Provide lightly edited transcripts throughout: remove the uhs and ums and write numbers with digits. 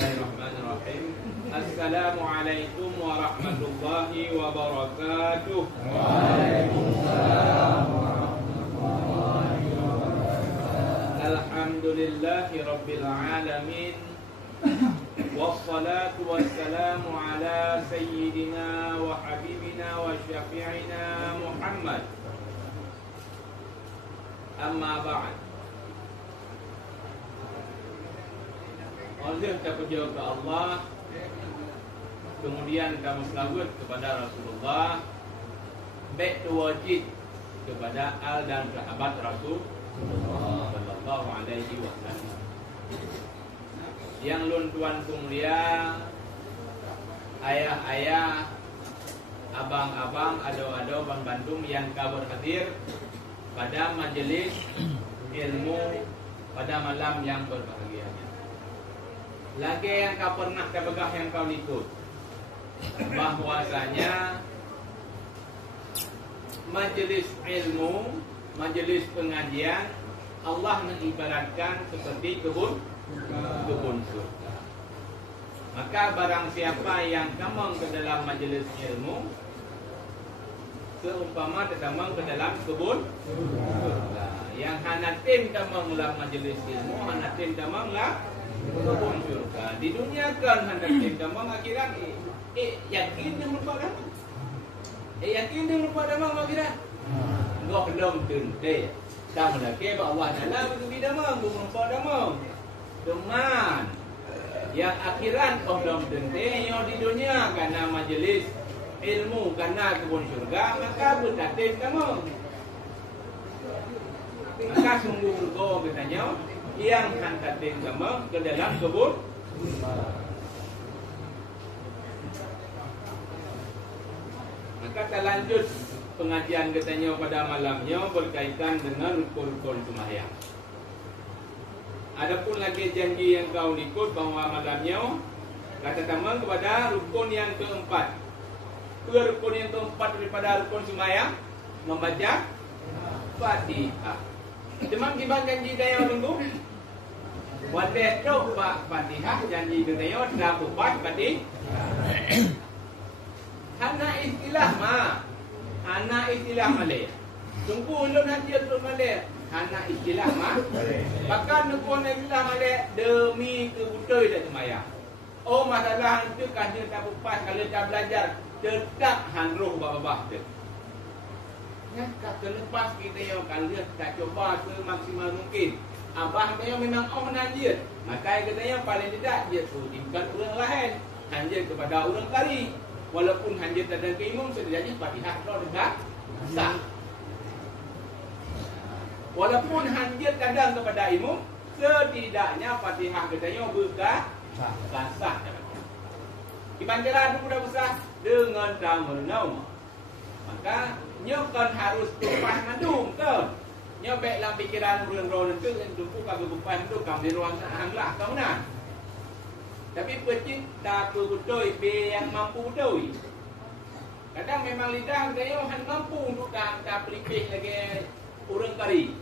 Bismillahirrahmanirrahim. Assalamualaikum warahmatullahi wabarakatuh. Waalaikumsalam warahmatullahi wabarakatuh. Alhamdulillahi rabbil alamin. Wassalatu wassalamu ala sayyidina wa habibina wa syafi'ina Muhammad. Amma ba'd. Oleh kita puja ke Allah, kemudian kamu selawat kepada Rasulullah, baik tu wajib kepada al dan sahabat Rasulullah sallallahu alaihi wasallam. Yang lun tuan mulia, ayah-ayah, abang-abang, ado-ado Bang Bandung yang kau berhadir pada majelis ilmu pada malam yang berbahagia. Lagi yang kau pernah terpegah yang kau ikut, bahwasanya majelis ilmu, majelis pengajian Allah mengibaratkan seperti kebun surga. Maka barang siapa yang tamang ke dalam majelis ilmu, seumpama tertamang ke dalam kebun surga. Yang hanatim tamanglah majelis ilmu, hanatim tamanglah kebun surga. Di dunia kan hanatim tamang akhirat. Yakin dia lupa dah? Yakin dia lupa dah mang akhirat? Ngok belum tentu. Sama dah ke Allah dalam itu bidamang, lupa dah mang. Teman yang akhirat belum tentu. Yang di dunia karena majelis ilmu, karena kebun surga, maka bertatim tamang. Maka sungguh bergo katanya yang hantatin tamang ke dalam kebun. Maka kita lanjut pengajian katanya pada malamnya berkaitan dengan rukun-rukun sembahyang. Adapun lagi janji yang kau ikut bahawa malamnya kata tamang kepada rukun yang keempat. Rukun yang keempat daripada rukun sembahyang membaca Fatihah. Demam kiban janji daya tunggu. Wadah tu Fatihah janji daya dah buat Fatihah. Hana istilah ma. Hana istilah Malay. Tunggu ulun hadir tu Malay. Hana istilah ma. Bahkan nukun istilah Malay demi kebutuhan dan sembahyang. Oh masalah itu kan dia tak buat kalau tak belajar tetap hanruh babah tu. Ya, kata lepas kita yang kalian tak coba semaksimal mungkin. Abah dia memang najis. Maka kata yang paling tidak dia bukan orang lain, hanya kepada orang tadi. Walaupun hanya tak ada keimam setidaknya Fatihah tu dah sah. Walaupun hanya kadang kepada imam, setidaknya Fatihah katanya buka sah. Dibanjaran itu sudah besar dengan tamu. Maka nyokan harus tumpah mandung kan. Nyobek dalam pikiran bulan-bulan itu tumpu kami bupan itu kami di ruang hanglah kau nak. Tapi pecik tak betul be yang mampu betul. Kadang memang lidah kita han mampu untuk tak pelipih lagi urang kari.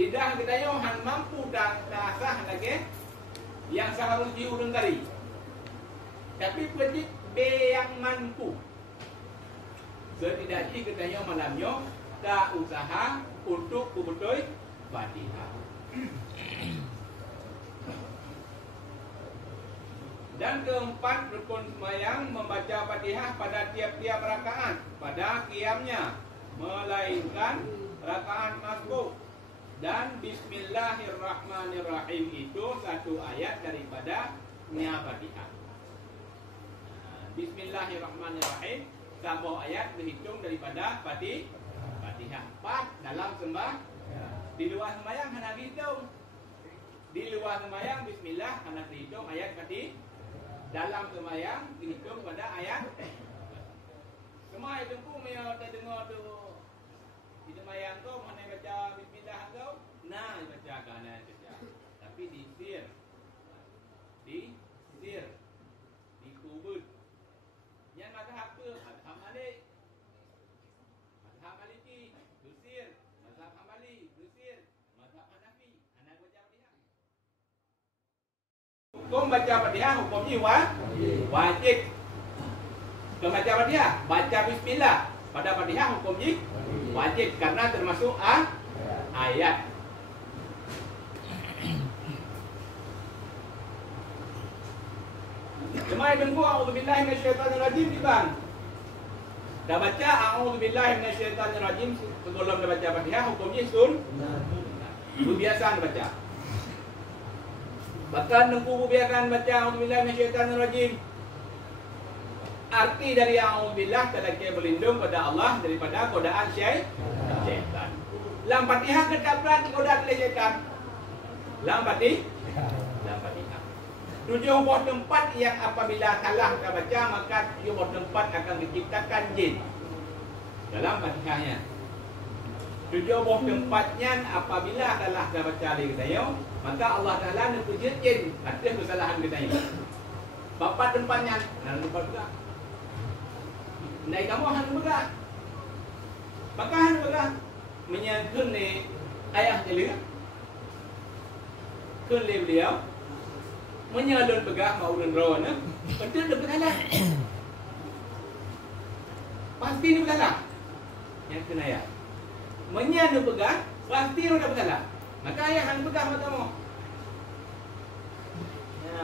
Lidah kita han mampu tak sah lagi yang seharusnya urang kari. Tapi pecik be yang mampu. Setidaknya katanya malamnya tak usaha untuk betul Fatihah. Dan keempat rukun sembahyang membaca Fatihah pada tiap-tiap rakaat pada qiyamnya, melainkan rakaat masbuk. Dan Bismillahirrahmanirrahim itu satu ayat daripada Fatihah. Bismillahirrahmanirrahim satu ayat dihitung daripada Fatihah. Pas dalam sembah. Di luar sembahyang hanya dihitung. Di luar sembahyang Bismillah hanya dihitung ayat Fatihah. Dalam sembahyang dihitung pada ayat. Semua itu pun yang kita dengar tu di sembahyang tu mana baca Bismillah tu, nah baca kanan baca. Tapi di sir, di kubur. Yang ada apa? Mazhab Malik. Mazhab Maliki, Dusir. Mazhab Hambali, Dusir. Mazhab Hanafi, Anak baca Fatihah. Kau baca Fatihah hukumnya wajib. Kau baca Fatihah, baca bismillah pada Fatihah hukumnya wajib karena termasuk ayat. Jemaah tunggu a'udzubillahi minasyaitonirrajim di bang. Dah baca a'udzubillahi minasyaitonirrajim sebelum dah baca Fatihah hukumnya kebiasaan baca. Bahkan tunggu biarkan baca a'udzubillahi minasyaitonirrajim. Arti dari a'udzubillah kita berlindung pada Allah daripada godaan syaitan. Lam Fatihah kita berarti godaan syaitan. Lam Fatihah. 7 buah tempat yang apabila salah kita baca maka 7 buah tempat akan diciptakan jin. Dalam Fatihahnya 7 buah tempatnya apabila salah kita baca lagi kita maka Allah Ta'ala nak puji jin atas kesalahan kita ini. Bapak tempatnya nak lupa juga. Nai kamu hang juga. Maka hang juga menyangkut ni ayah dia. Kelih beliau menyalun pegah mau dan rawan betul dah bersalah. Pasti dia bersalah. Yang kena ayah menyalun pegah pasti dia dah bersalah. Maka ayah hang pegah matamu.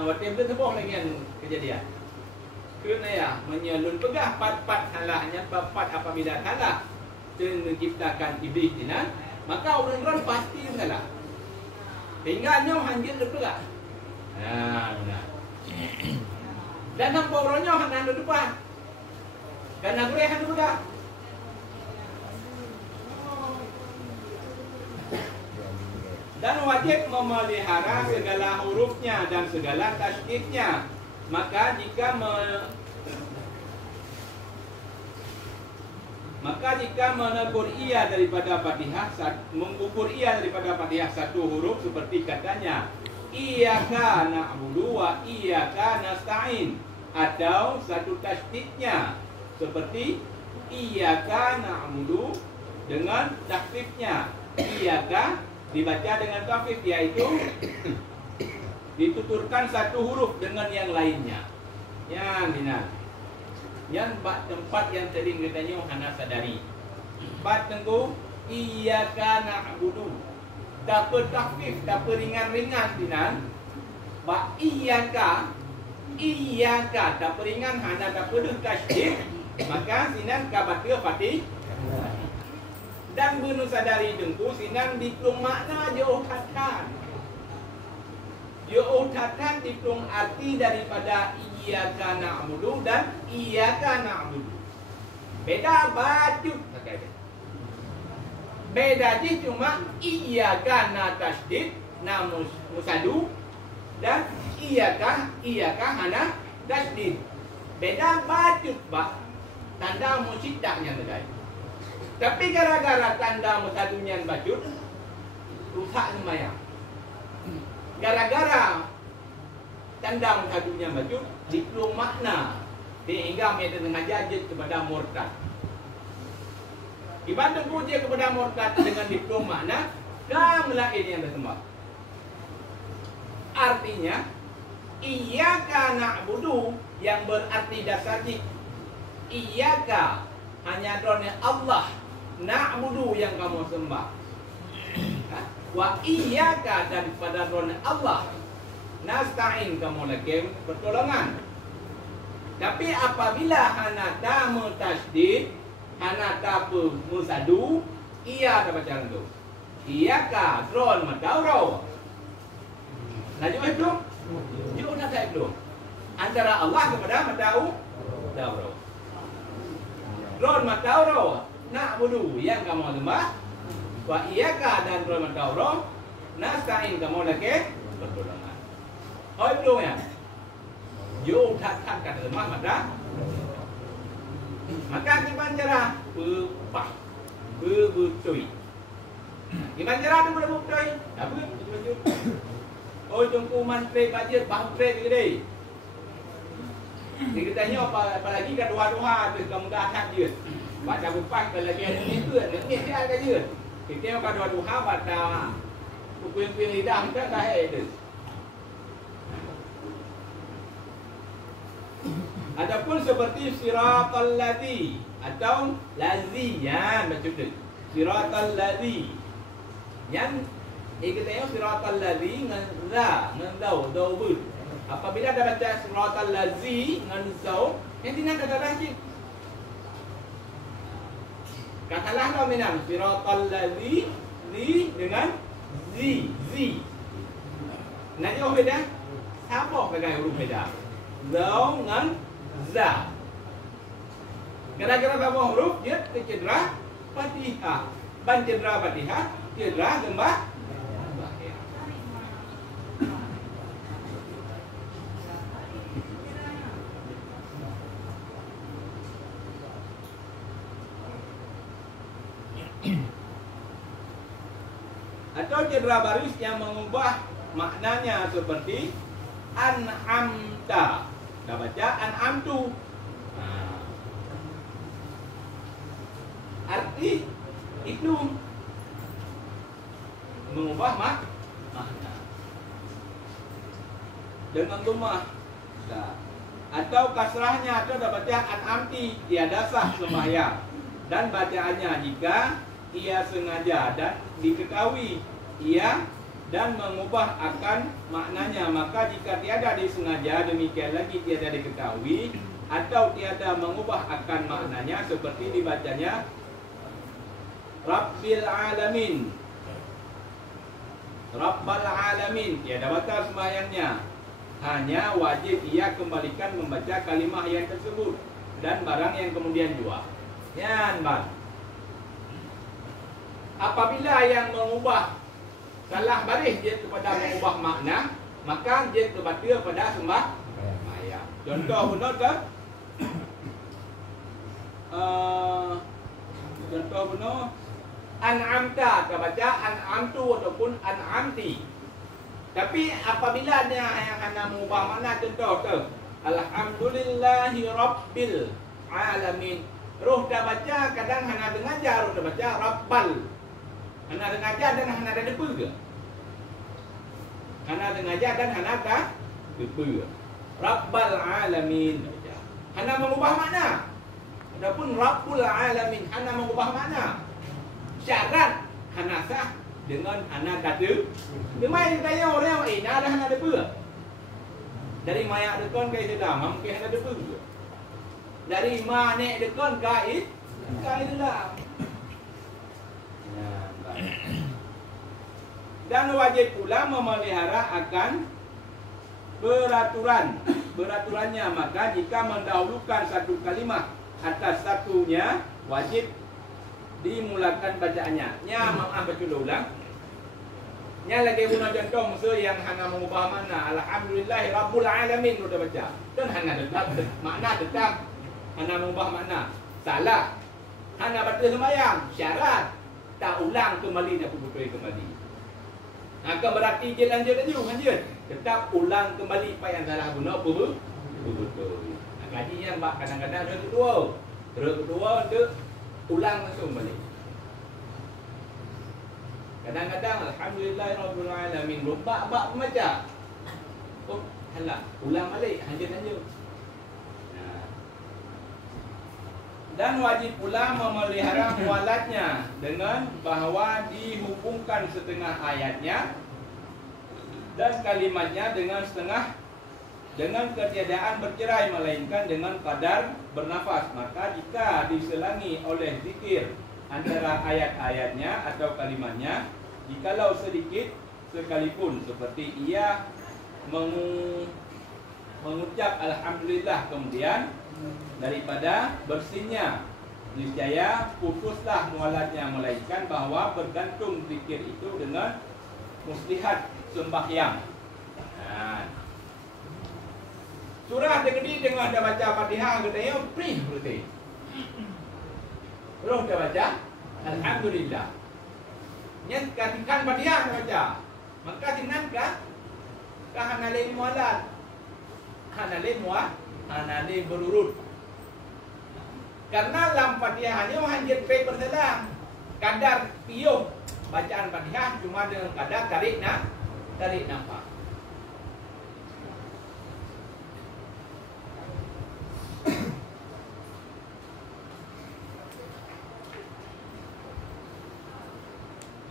Waktu itu sebuah lagi kejadian. Kerana ya menyalun pegah pat-pat salahnya pat apabila salah menciptakan iblis dinan maka orang-orang pasti salah. Tinggalnya hanjir pegah. Benar. Dan nampak orangnya hang di depan. Dan aku hang pegah. Dan wajib memelihara segala hurufnya dan segala tasydidnya. Maka jika menegur ia daripada Fatihah, mengukur ia daripada Fatihah satu huruf seperti katanya Iyyaka na'budu wa iyyaka nasta'in, atau satu tasydidnya seperti Iyyaka na'budu dengan takhfifnya Iyyaka dibaca dengan takhfif, yaitu dituturkan satu huruf dengan yang lainnya. Yang benar. Yang tempat yang tadi katanya hana sadari. Empat tengku Iyyaka na'budu. Tak takhfif, tak ringan-ringan dinan. Ba iyyaka tak ringan hana tak penuh tasydid. Maka sinan ka baca Fatih. Dan bunu sadari tengku sinan diplung makna jauh katan. Diutatan diplung arti daripada Iyyaka na'budu dan Iyyaka na'budu. Beda baju. Beda je cuma Iyyaka na tasydid na musadu dan Iyyaka hana tasydid. Beda baju bah. Tanda musiddahnya tadi. Tapi gara-gara tanda musadunya baju rusak sembahyang. Gara-gara tanda musadunya baju diplung makna sehingga mereka mengajar kepada murtad. Ibadah puji kepada murtad dengan diplung makna dan lain yang bersembah. Artinya Iyyaka na'budu yang berarti dasari Iyyaka hanya drone Allah, na'budu yang kamu sembah. Wa iyyaka dan pada drone Allah nasta'in kamu lagi pertolongan. Tapi apabila hanata mutasydid, hanata musadu, iya ada bacaan tu. Iyyaka drone madauro. Laju itu? Jauh nak itu. Antara Allah kepada madauro. Drone madauro na'budu yang kamu sembah. Wa iyyaka dan drone madauro nasta'in kamu lagi pertolongan. Oh itu ya. Jauh tak kata lemah mada. Maka gimana cara berubah, berbutui. Gimana cara tu berbutui? Apa? Oh jumpa mantre bajet, mantre gede. Ni katanya apalagi kat doa-doa tu kamu dah tak je. Baca bukan kalau dia ni tu, ni dia ada je. Kita kat doa-doa baca kuing-kuing lidah kita dah ada. Adapun seperti siratal ladzi atau lazi, ya macam tu. Siratal ladzi. Yang kita tengok siratal ladzi dengan za, dengan dau ber. Apabila dah baca siratal ladzi dengan zau, yang tinggal kata lagi. Katalah kau minam siratal ladzi dengan zi. Nak jauh beda? Sama dengan huruf beda. Zau dengan za. Gara-gara sama huruf dia tercedera Fatihah. Ban cedera Fatihah, cedera lembah. Atau cedera baris yang mengubah maknanya seperti an'amta. Dah baca an'amtu. Arti itu mengubah makna dengan tumah. Atau kasrahnya atau dah baca an'amti, tiada sah sembahyang. Dan bacaannya jika ia sengaja dan diketahui ia dan mengubah akan maknanya, maka jika tiada disengaja, demikian lagi tiada diketahui atau tiada mengubah akan maknanya, seperti dibacanya Rabbil Alamin, Rabbal Alamin, tiada batal sembahyangnya, hanya wajib ia kembalikan membaca kalimah yang tersebut dan barang yang kemudian jua. Yan bang. Apabila yang mengubah salah baris dia kepada mengubah makna, maka dia terbatil pada sembahyang. Contoh benar ke? Contoh benar an'amta, kita baca an'amtu ataupun an'amti. Tapi apabila dia yang hanya mengubah makna, contoh ke alhamdulillahi rabbil alamin. Roh dah baca, kadang hanya dengajar, roh dah baca rabbal. Hana dengajar dan hana ada depa ke? Hana dengajar dan hana ada depa. Rabbal alamin. Hana mengubah makna. Adapun Rabbul alamin hana mengubah makna. Syarat hana sah dengan hana kata. Demai tanya orang dah hana depa. Dari mayak dekon kai sedang, mungkin hana depa ke? Dari ma nek dekon kai sedang. Dan wajib pula memelihara akan beraturannya. Maka jika mendahulukan satu kalimat atas satunya, wajib dimulakan bacaannya. Maaf baca ulang. Nya lagi guna contoh musuh yang hanya mengubah makna. Alhamdulillahi Rabbul Alamin sudah baca. Dan hanya tetap makna tetap hanya mengubah makna. Salah. Hanya baca sembahyang. Syarat tak ulang kembali dan betul kembali. Akan berarti je lanjut aja. Tetap ulang kembali apa yang salah guna betul. Kaji yang kadang-kadang terus kedua untuk ulang langsung balik. Kadang-kadang alhamdulillahirabbil alamin bak membaca. Oh, halah, ulang balik lanjut. Dan wajib pula memelihara mualatnya dengan bahawa dihubungkan setengah ayatnya dan kalimatnya dengan setengah, dengan ketiadaan bercerai melainkan dengan kadar bernafas. Maka jika diselangi oleh zikir antara ayat-ayatnya atau kalimatnya, jikalau sedikit sekalipun, seperti ia mengucap alhamdulillah kemudian daripada bersinnya, niscaya pupuslah mualatnya, melainkan bahawa bergantung zikir itu dengan muslihat sembahyang. Surah tegedi dengan dah baca Fatihah katanya free berarti. Roh dah baca alhamdulillah. Yang katikan Fatihah dah baca. Maka tinangkah hana le mualat. Hana le berurut. Karena dalam Fatihahnya hanya berselang. Kadar piuh bacaan Fatihah cuma dengan kadar tarik nafas.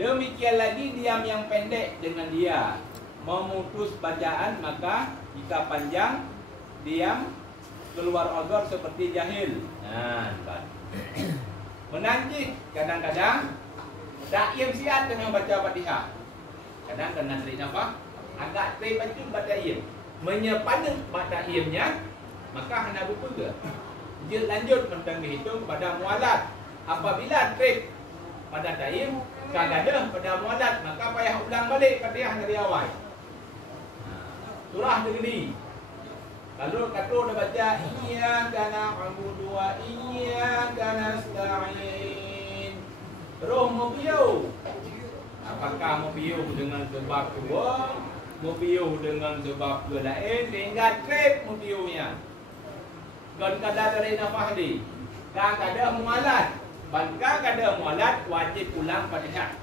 Demikian lagi diam yang pendek dengan dia memutus bacaan, maka jika panjang diam keluar odor seperti jahil. Nah, menanjik kadang-kadang tak im siat dengan baca Fatihah. Kadang kena tarik nafas, agak terbaca baca im. Menyepadan baca imnya, maka hendak buku ke. Dia lanjut tentang dihitung pada mualat. Apabila trip pada taim, kagada pada mualat, maka payah ulang balik Fatihah dari awal. Surah negeri. Kalau kata dah baca iyyaka na'budu wa iyyaka nasta'in. Terus mau piu. Apakah mau piu dengan sebab kedua, mau piu dengan sebab lain, sehingga trip mau piunya. Dan kada dari nafas di. Dan kada mualat. Bangka kada mualat wajib ulang Fatihah.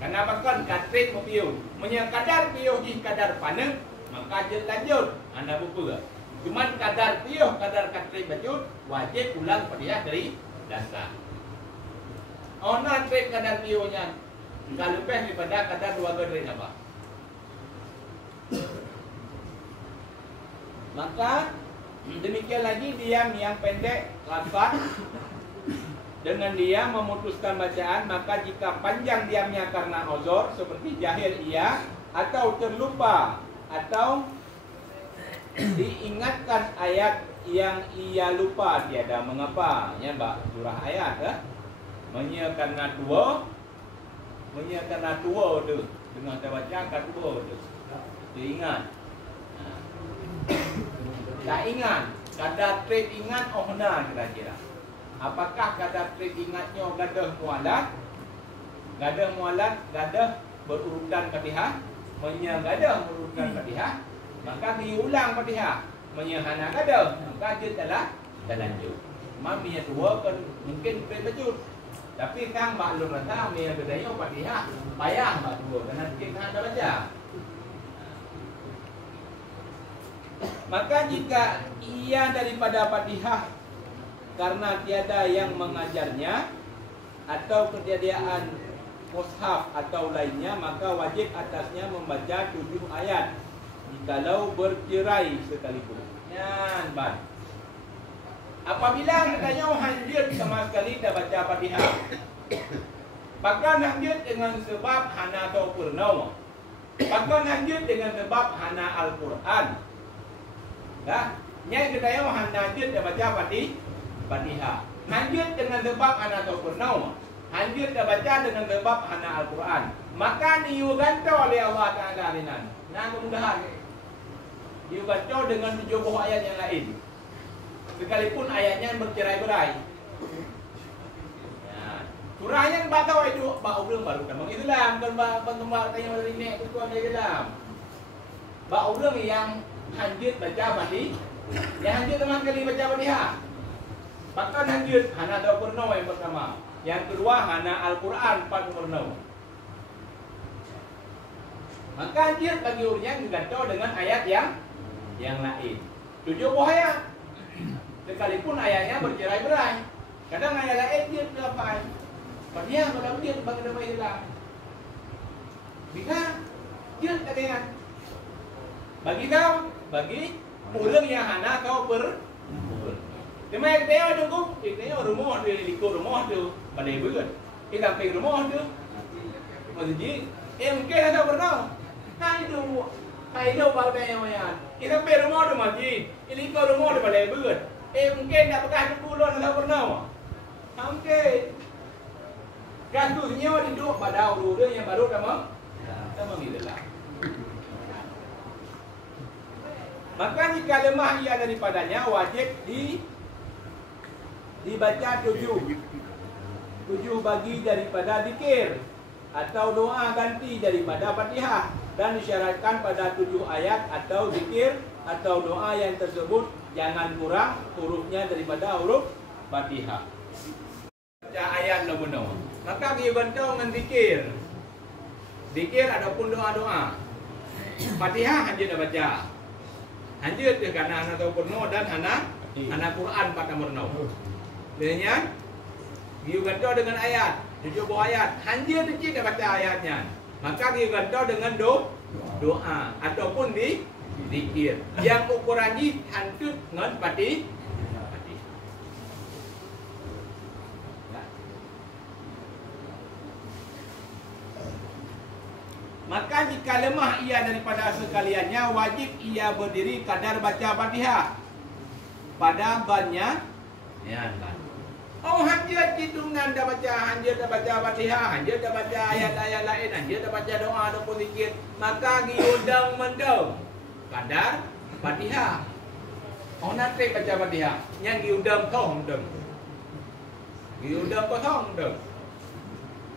Kenapa kan katrik mau piu? Menyakadar piu di kadar paneng, maka dia lanjut. Anda buku ke? Cuman kadar piu, kadar katrik bajut, wajib ulang Fatihah dari dasar. Ona trip kadar piunya enggak lebih daripada kadar 2 dari apa? Maka demikian lagi diam yang pendek lafaz. Dengan dia memutuskan bacaan, maka jika panjang diamnya karena uzur seperti jahil ia, atau terlupa, atau diingatkan ayat yang ia lupa, tiada mengapa. Ya, Mbak, surah ayat karena tua tu. Dengar kita baca kat tua tu. Diingat. Tak ingat, kadar trip ingat ohna kira-kira. Apakah kadar trik ingatnya gadah mualat? Gadah mualat, gadah berurutan Fatihah. Gadah berurutan Fatihah, maka diulang Fatihah. Hana gadah, maka dia telah lanjut. Mami yang tua kan mungkin berbajut. Tapi kan maklum rasa mi yang bedanya Fatihah payah mak tua kerana kita ada baca. Maka jika ia daripada Fatihah karena tiada yang mengajarnya atau ketiadaan mushaf atau lainnya, maka wajib atasnya membaca 7 ayat jikalau bercerai sekalipun. Yan, ban. Apabila katanya hanjut sama sekali dah baca Fatihah, bahkan hanjut dengan sebab hana atau purnama, bahkan hanjut dengan sebab hana Al-Quran. Dah, nyai katanya hanjut dah baca Fatihah. Hanjut dengan sebab hana atau purnama, hanjut dah baca dengan sebab hana Al-Quran, maka diuganto oleh Allah Ta'ala rinan. Nah, kemudahan diuganto dengan 7 ayat yang lain, sekalipun ayatnya bercerai-berai. Ya. Surah yang batau itu bau belum baru kan Islam kan bang tanya dari ini itu ada Islam. Bau belum yang hanjut baca Fatihah, yang hanjut teman kali baca Fatihah. Bahkan hanjut hana atau purnama yang pertama. Yang kedua hana Al-Quran 4 purnama. Maka hanjut bagi urnya digantung dengan ayat yang lain. 7 ayat. Sekalipun ayatnya bercerai-berai. Kadang ayat lain dia berapa? Fatihah pada dia bagi nama Islam. Bisa dia tak ingat. Bagi kau, bagi ulang yang hana kau Cuma yang dia dulu, dia rumah dia likut rumah tu, pandai berat. Kita pergi rumah tu, masjid, mungkin ada pernah. Hai itu bagai yang mana? Kita pergi rumah tu masjid, likut rumah tu pandai berat. Mungkin nak pakai tu puluh ada pernah. Mungkin. Kasusnya duduk pada dulu yang baru sama itulah. Maka jika lemah ia daripadanya wajib dibaca 7 bagi daripada zikir atau doa ganti daripada Fatihah, dan disyaratkan pada 7 ayat atau zikir atau doa yang tersebut jangan kurang hurufnya daripada huruf Fatihah. Baca ayat nombor. Maka dia bantu dengan zikir. Zikir ataupun doa-doa. Fatihah hanya dah baca. Hanya dia karena hana tahu purno dan hana Quran pada murno. Demikian, dia gantung dengan ayat. 70 ayat. Hanya tu cik dah baca ayatnya. Maka dia gantar dengan doa ataupun di zikir. Yang ukuran ni hantut dengan pati. Maka jika lemah ia daripada sekaliannya, wajib ia berdiri kadar baca Fatihah pada bannya. Ya, oh, hanya hitungan dah baca, hanya dah baca Fatihah, hanya dah baca ayat-ayat lain, hanya dah baca doa ataupun zikir, maka diundang mendong kadar Fatihah. Oh, nanti baca Fatihah, yang diundang tong dong, diundang kosong dong.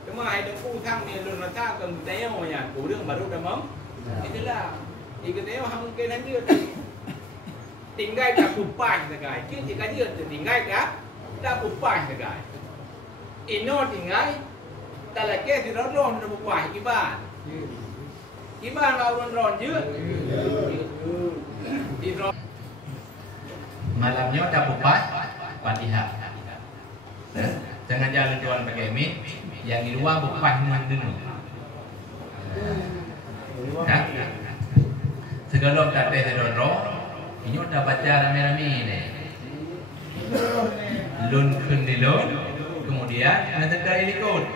Cuma hai dengku thang ni lu nata kan teo ya, ku đường baru dah mau. Itulah. Ikan teo hang mungkin hanya tinggal dah kupas segai. Jika dia tinggal dah kupas segai. Ino tinggal tak lagi di ron dah kupas iban. Iban lau ron je. Di ron malamnya dah kupas Fatihah. Jangan jalan tuan pakai mic. Yang di luar bukan mendung. Segala tak ada roh. Ini dah baca rame-rame ni. Lun kendilun, kemudian menegak ikut.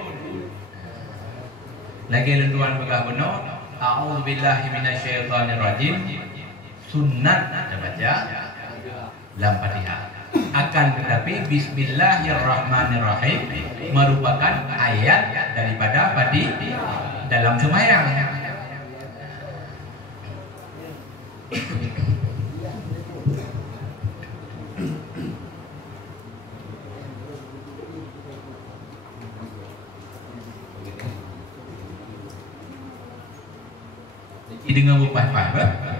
Lagi lenduan begah benar. A'udzubillahi minasyaitonirrajim. Sunnat dah baca dalam Fatihah. Akan tetapi Bismillahirrahmanirrahim merupakan ayat daripada Fatihah dalam sembahyang. Dengan bupat-bupat.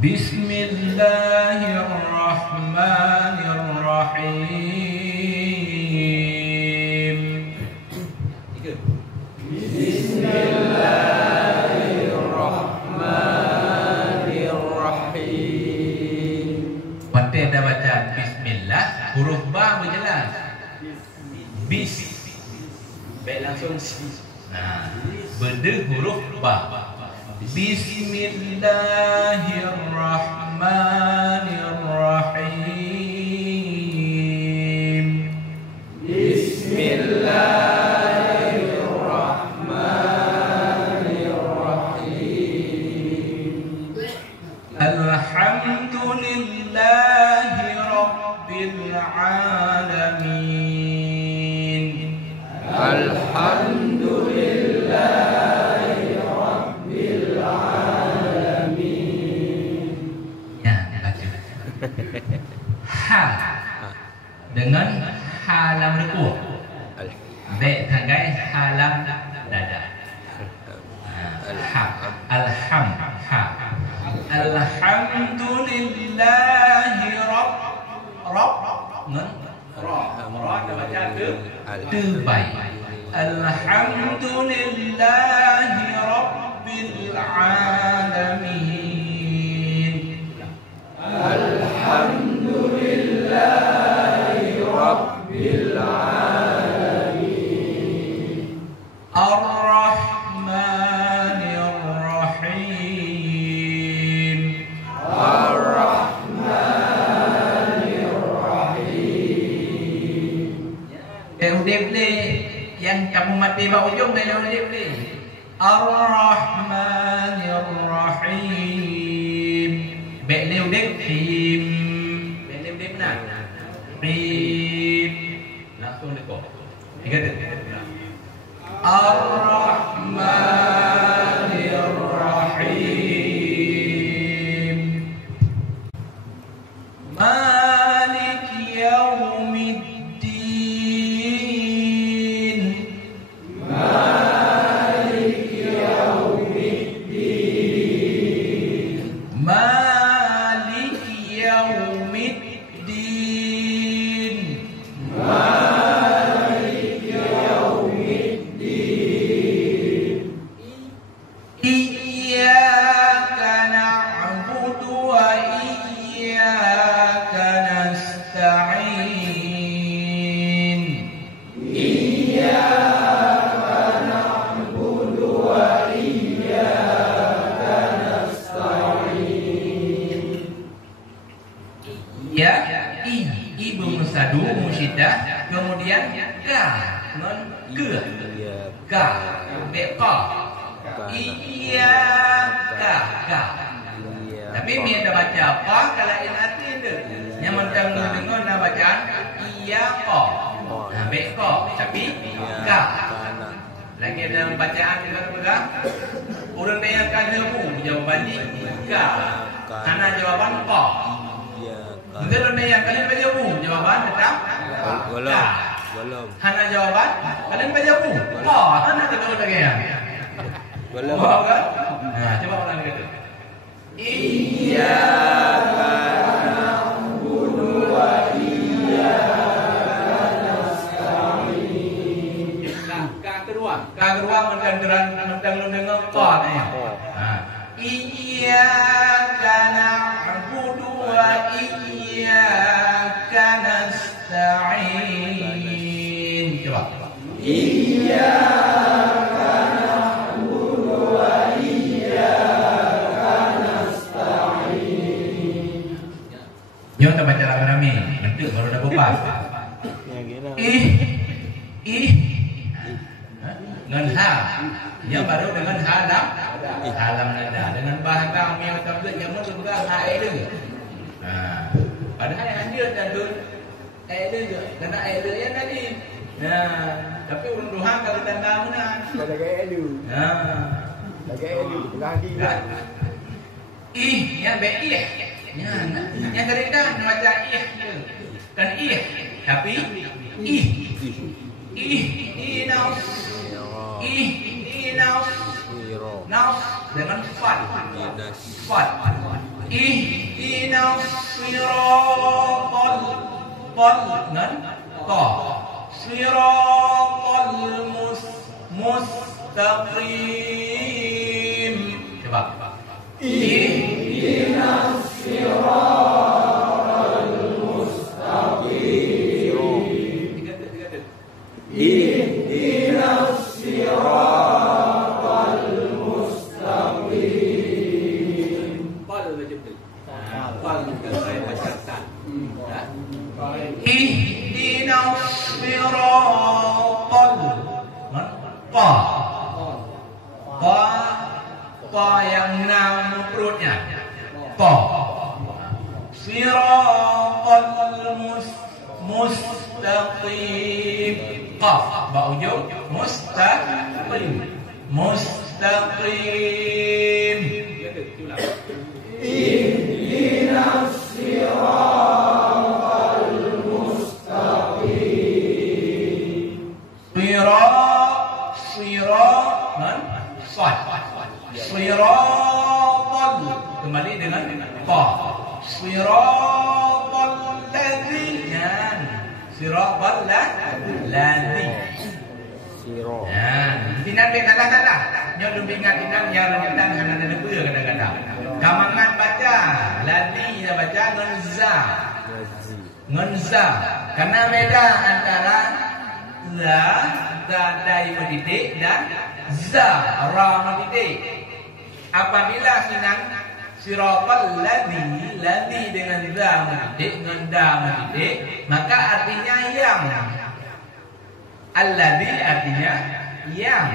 Bismillahirrahmanirrahim. Bismillahirrahmanirrahim. Patih dah baca Bismillah, huruf ba berjelas. Bis. Baik langsung. Nah, berde huruf ba. Bismillahirrahmanirrahim. Bismillahirrahmanirrahim. Alhamdulillahi rabbil alamin. Alhamdulillah. Ha dengan halam ruku. Baik tanggai halam dada. Ha alham ha alhamdulillahi rabb ngan ra baca tu baik. Alhamdulillahi rabbil alamin. Alhamdulillahi rabbil alamin. Ar-Rahmanir-Rahim. Ar-Rahmanir-Rahim. Udip ni yang kamu mati bawah ujung ni udip ni. Ar-Rahmanir-Rahim. Baik ni udip him. Baik ni udip nak. Him. Langsung dekor. Tiga detik. Ar-Rahmanir-Rahim. Malik yaumiddin. Malik yaumiddin. lidah, kemudian ka non ke ka beka iya ka. Tapi mi ada baca apa kalau yang hati itu yang mentang dengar nak bacaan iya ko beka tapi ka. Lagi dalam bacaan juga orang yang akan lebu jawaban ni ka. Karena jawaban ko. Mungkin orang yang kalian baca bu jawaban tetap belum. Hana jawaban kalian baca bu. Oh, hana tahu lagi ya. Belum. Kan? Nah, coba ulang gitu. Iyyaka na'budu wa iyyaka nasta'in. Ka kedua mentang lu dengar ko ya. Iyyaka na'budu wa iyyaka nasta'in. Coba. Iyyaka na'budu wa iyyaka nasta'in. Nyo tak baca rame-rame, nanti baru dah bubar. Dengan ha. Yang baru dengan halam. Halam nada dengan bahasa yang tablet yang juga ha itu. Padahal yang dia tadi dia karena dia yang tadi. Tapi urang doha kalau tanda mana? Pada gaya dia. Lagi dia lagi. Yang baik yang kereta macam kan tapi Now dengan fat ihdinas siratal dengan qa siratal mustaqim. Coba ihdinas siratal mustaqim. Ihdinas siratal mustaqim. Fal saja betul. Fal bukan saya bacakan. Ihdinas siratal qa yang enam perutnya. Qa. Siratal mustaqim. Qaf ba ujung mustaqim. Ihdinas siratal mustaqim. Siratal kembali dengan qa. Siratal ladzina siratal ladzi. Tinan be kata-kata. Nyo dumbingan tinan yang rentan karena ada lebih kadang-kadang. Kamangan baca ladzi dia baca ngenza. Karena beda antara la dai mendidik dan za ra mendidik. Apabila sinan siratal ladzi dengan za mendidik dengan da mendidik, maka artinya yang. Alladzi artinya yang.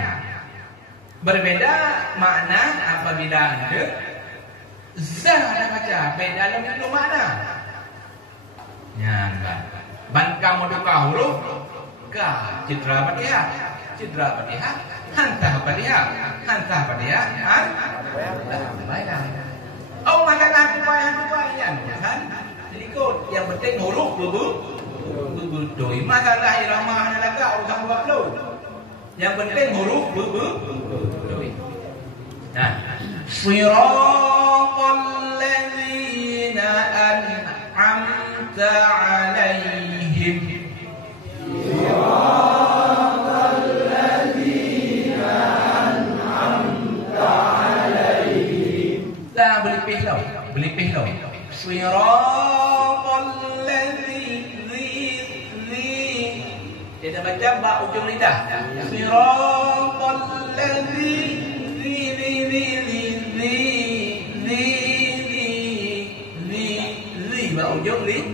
Berbeda makna apabila ada za dan baca beda dalam itu makna. Ya, ban kamu duka huruf ka citra Fatihah hantah Fatihah baiklah. Oh maka aku bayang kan. Jadi kau yang penting huruf doi masalah irama halaga urusan 20. Yang penting huruf doi. Nah, siratal ladzina an'amta 'alaihim. Siratal ladzina an'amta 'alaihim. Dah belipih lau. Siratal Kita baca ba ujung lidah. Siratal ladzi ba ujung lidah.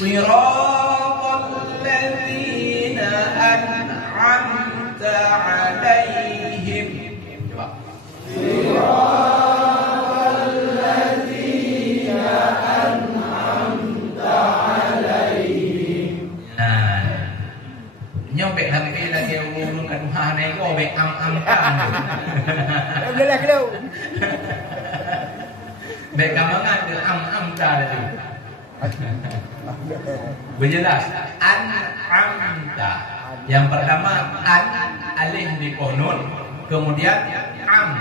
Siratal ladzina an'amta 'alaihim. Coba. Siratal ladzina an'amta 'alaihim. Nyobek lagi urun kan hanai ko bek am kan. Boleh lah kalau. Bek kamangan ke am ta tadi. Berjelas an'amta. Yang pertama an alif di pohon nun, kemudian am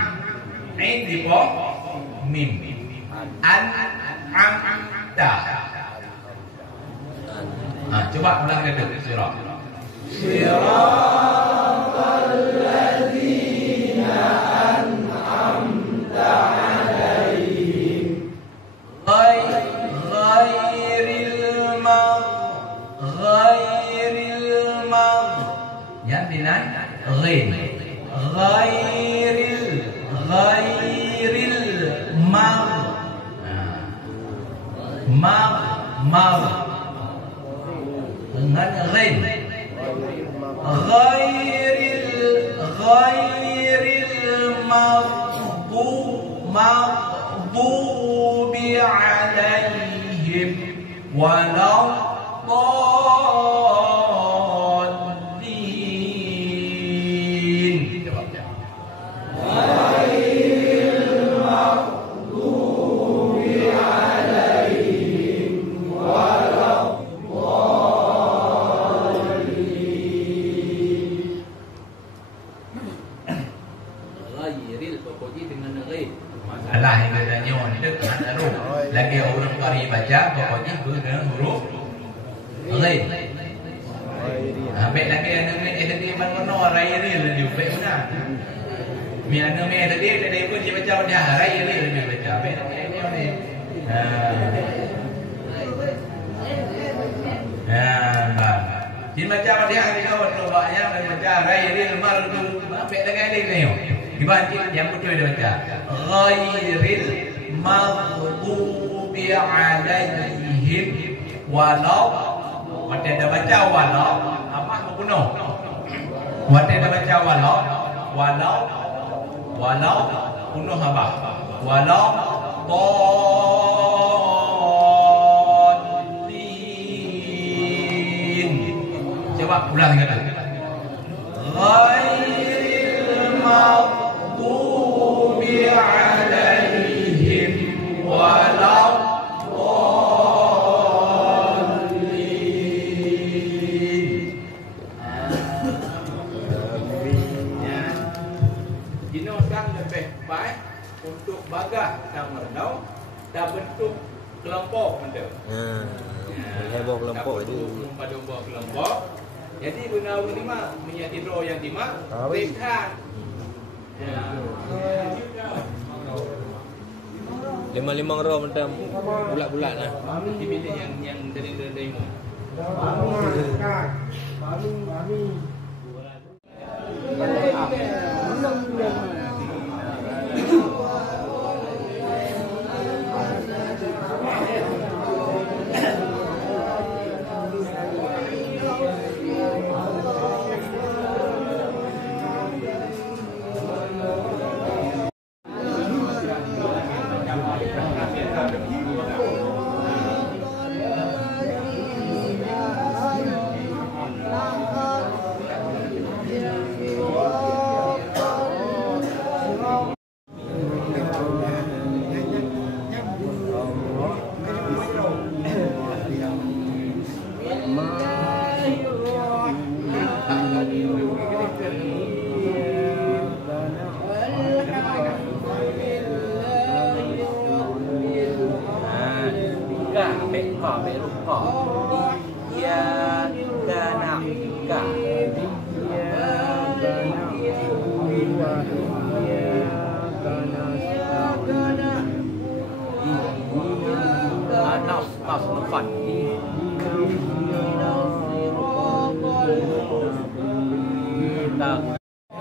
ain di pohon mim. An'amta. Coba ulang kata surah. Siratal ladzina an'amta 'alaihim ghairil yang bilang ghairil dengan ghair ghairil maghdubi 'alaihim waladdallin. ghairil maghdubi 'alaihim waladdallin. Ghairil pokoknya dengan ghair. Alah yang katanya itu kan huruf. Lagi orang Qari baca pokoknya dengan huruf ghair. Ambil lagi yang ni tadi mana ghairil dia baik mana. Mi anu mi tadi pun dia baca dia ghairil dia baca. Ambil lagi ni. Bang. Dia baca dia ni kau banyak baca ghairil mardu. Ambil lagi ni. Dibantu yang betul dia baca ghairil maghdubi 'alaihim walau wate dah baca walau apa penuh wate dah baca walau penuh apa walau dallin. Coba ulang kata ghairil maghdubi 'alaihim waladdallin. Dinosan lebih baik untuk bagah dan merdau dan bentuk kelompok benda. Heboh kelompok itu. Pada buah kelompok. Jadi guna lima menjadi roh yang lima rekan. Lima roh macam bulat-bulat lah. Dipilih yang dari demo.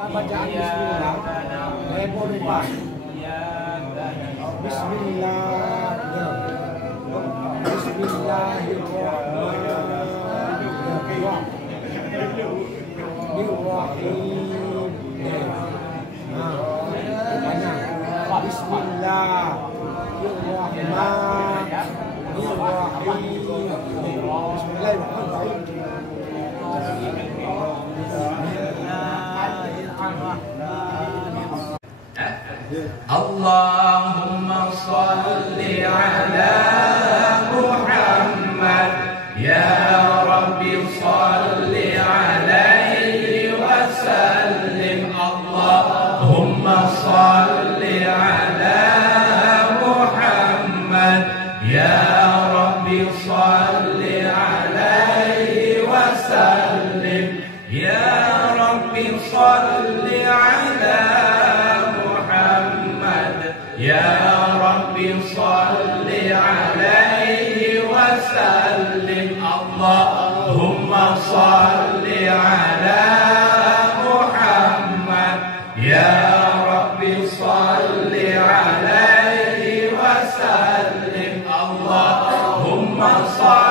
Bacaan bismillah. Lepo lupa. Bismillah. Bismillahirrahmanirrahim. Allahumma salli ala Muhammad ya Rabbi salli alaihi wa sallim. Allahumma salli ala Muhammad ya Rabbi salli alaihi wa sallim. Ya Rabbi salli ala Ya Rabbi salli alaihi wa sallim. Allahumma salli ala Muhammad ya Rabbi salli alaihi wa sallim. Allahumma salli